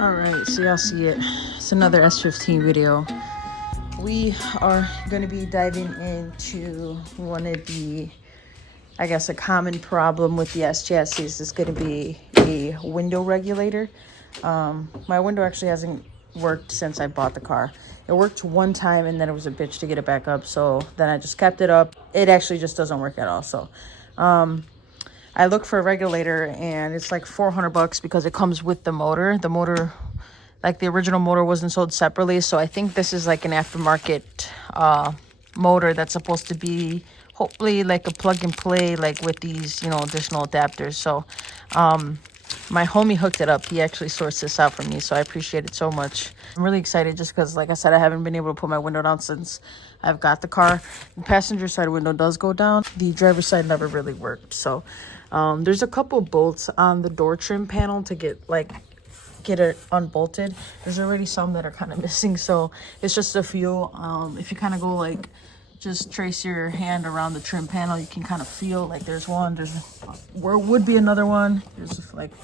Alright, so y'all see it. It's another S15 video. We are going to be diving into one of the, I guess, a common problem with the S chassis is going to be a window regulator. My window actually hasn't worked since I bought the car. It worked one time and then it was a bitch to get it back up. So then I just kept it up. It actually just doesn't work at all. So I looked for a regulator and it's like $400 because it comes with the motor. The motor, like the original motor, wasn't sold separately. So I think this is like an aftermarket motor that's supposed to be hopefully like a plug and play, like with these, additional adapters. So my homie hooked it up. He actually sourced this out for me, so I appreciate it so much. I'm really excited just because, like I said, I haven't been able to put my window down since I've got the car. The passenger side window does go down. The driver's side never really worked. So there's a couple bolts on the door trim panel to get it unbolted. There's already some that are kind of missing, so it's just a few. If you kind of go just trace your hand around the trim panel, you can kind of feel like there's one, where would be another one. There's like,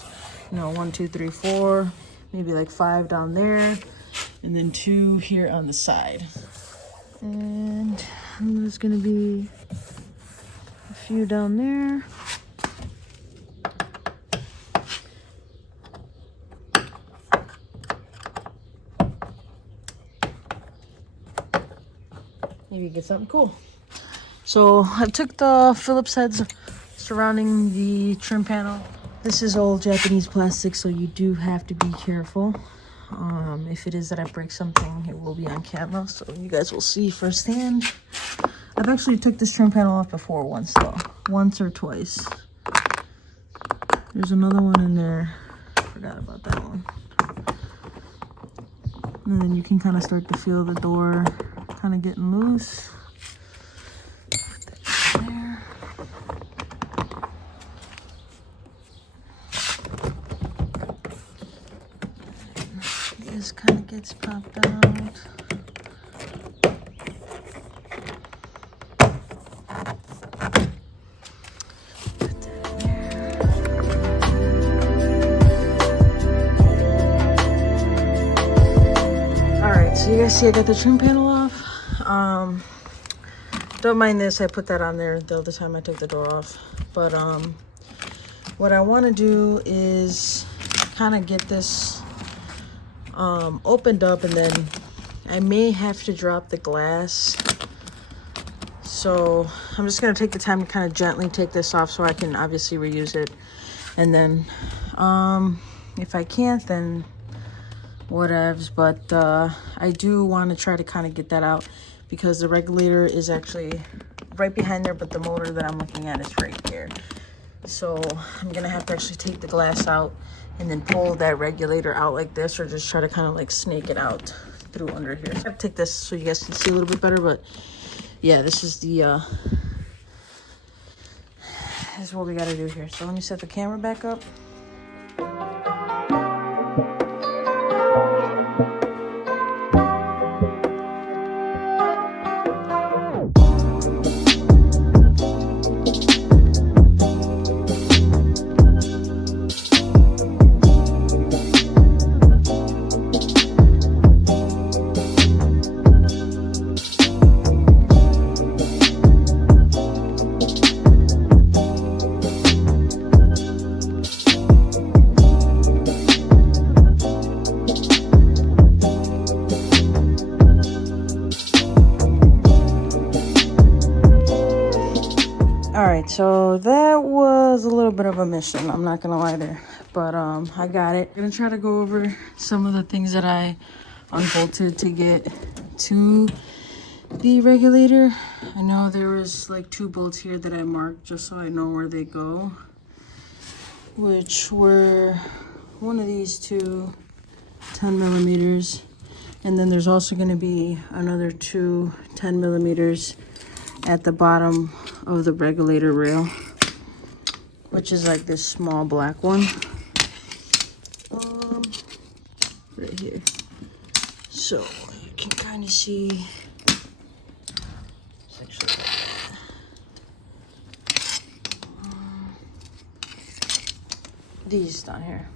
1, 2, 3, 4, maybe like 5 down there, and then 2 here on the side. And there's gonna be a few down there. Maybe get something cool. So I took the Phillips heads surrounding the trim panel. This is old Japanese plastic, so you do have to be careful. If it is that I break something, it will be on camera, so you guys will see firsthand. I've actually took this trim panel off before once or twice. There's another one in there. Forgot about that one. And then you can kind of start to feel the door kind of getting loose. Put that there. This kind of gets popped out. Put that in there. Alright, so you guys see I got the trim panel off. Don't mind this, I put that on there the other time I took the door off. But what I want to do is kind of get this opened up, and then I may have to drop the glass. So I'm just going to take the time to kind of gently take this off so I can obviously reuse it. And then if I can't, then whatevs. But I do want to try to kind of get that out, because the regulator is actually right behind there, but the motor that I'm looking at is right here. So I'm gonna have to actually take the glass out and then pull that regulator out like this, or just try to kind of like snake it out through under here. So I have to take this so you guys can see a little bit better, but yeah, this is what we gotta do here. So let me set the camera back up. Alright, so that was a little bit of a mission, I'm not gonna lie there, but I got it. I'm gonna try to go over some of the things that I unbolted to get to the regulator. I know there was like 2 bolts here that I marked just so I know where they go, which were one of these 2 10 millimeters, and then there's also going to be another 2 10 millimeters at the bottom of the regulator rail, which is like this small black one right here. So you can kind of see it's actually these down here.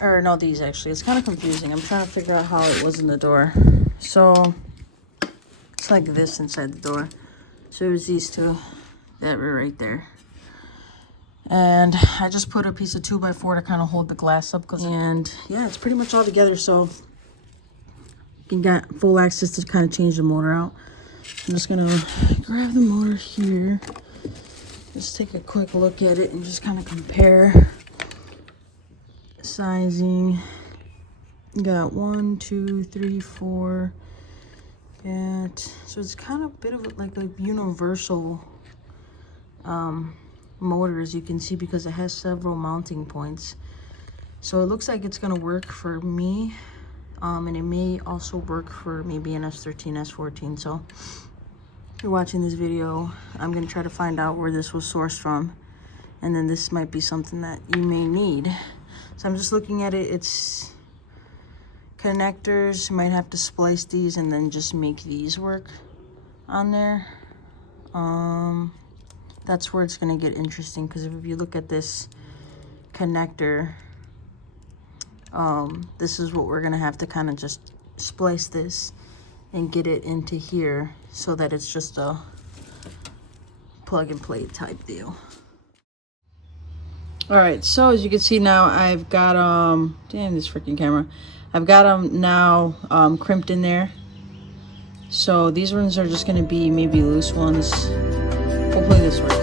or no, these actually. It's kind of confusing. I'm trying to figure out how it was in the door. So it's like this inside the door. So there's these two that were right there. And I just put a piece of 2x4 to kind of hold the glass up. And yeah, it's pretty much all together. So you got full access to kind of change the motor out. I'm just gonna grab the motor here. Just take a quick look at it and just kind of compare sizing. You got 1, 2, 3, 4. So it's kind of a bit of like a universal motor, as you can see, because it has several mounting points. So it looks like it's gonna work for me, and it may also work for maybe an S13, S14. So if you're watching this video, I'm gonna try to find out where this was sourced from, and then this might be something that you may need. So I'm just looking at it. It's connectors. You might have to splice these and then just make these work on there. That's where it's gonna get interesting, because if you look at this connector, this is what we're gonna have to kind of just splice this and get it into here so that it's just a plug and play type deal. All right, so as you can see now, I've got damn this freaking camera, I've got them now crimped in there. So these ones are just gonna be maybe loose ones. Hopefully this works.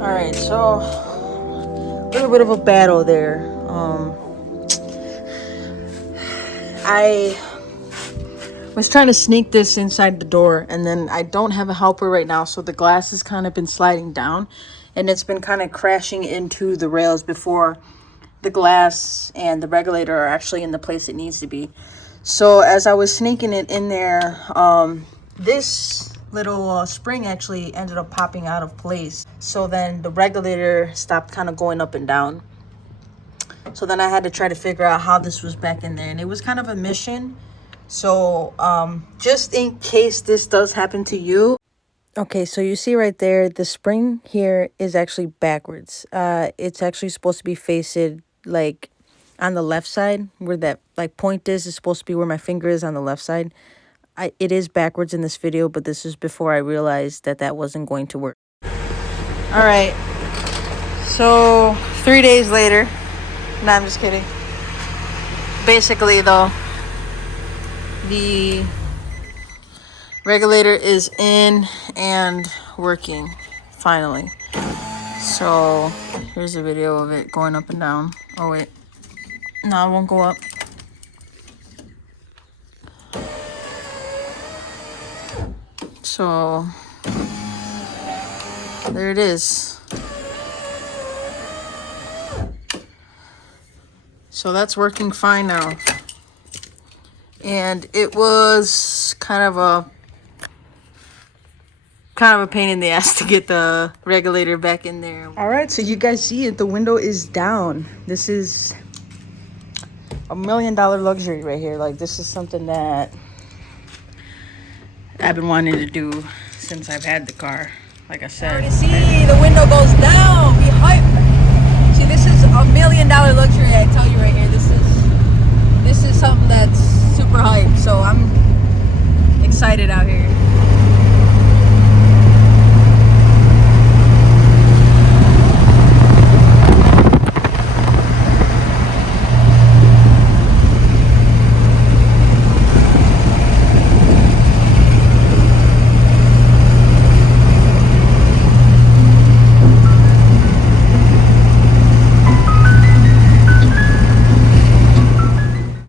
All right, so a little bit of a battle there. I was trying to sneak this inside the door, and then I don't have a helper right now, so the glass has kind of been sliding down, and it's been kind of crashing into the rails before the glass and the regulator are actually in the place it needs to be. So as I was sneaking it in there, this little spring actually ended up popping out of place. So then the regulator stopped kind of going up and down. So then I had to try to figure out how this was back in there, and it was kind of a mission. So just in case this does happen to you. Okay, so you see right there, the spring here is actually backwards. It's actually supposed to be faced like on the left side, where that like point is supposed to be where my finger is on the left side. It is backwards in this video, but this is before I realized that that wasn't going to work. All right, so 3 days later. No, I'm just kidding. Basically, though, the regulator is in and working, finally. So here's a video of it going up and down. Oh, wait. No, it won't go up. So there it is. So that's working fine now. And it was kind of a pain in the ass to get the regulator back in there. All right, so you guys see it, the window is down. This is $1 million luxury right here. Like, this is something that I've been wanting to do since I've had the car. Like I said, you see the window goes down. Be hype. See, this is $1 million luxury. I tell you right here, this is something that's super hype. So I'm excited out here.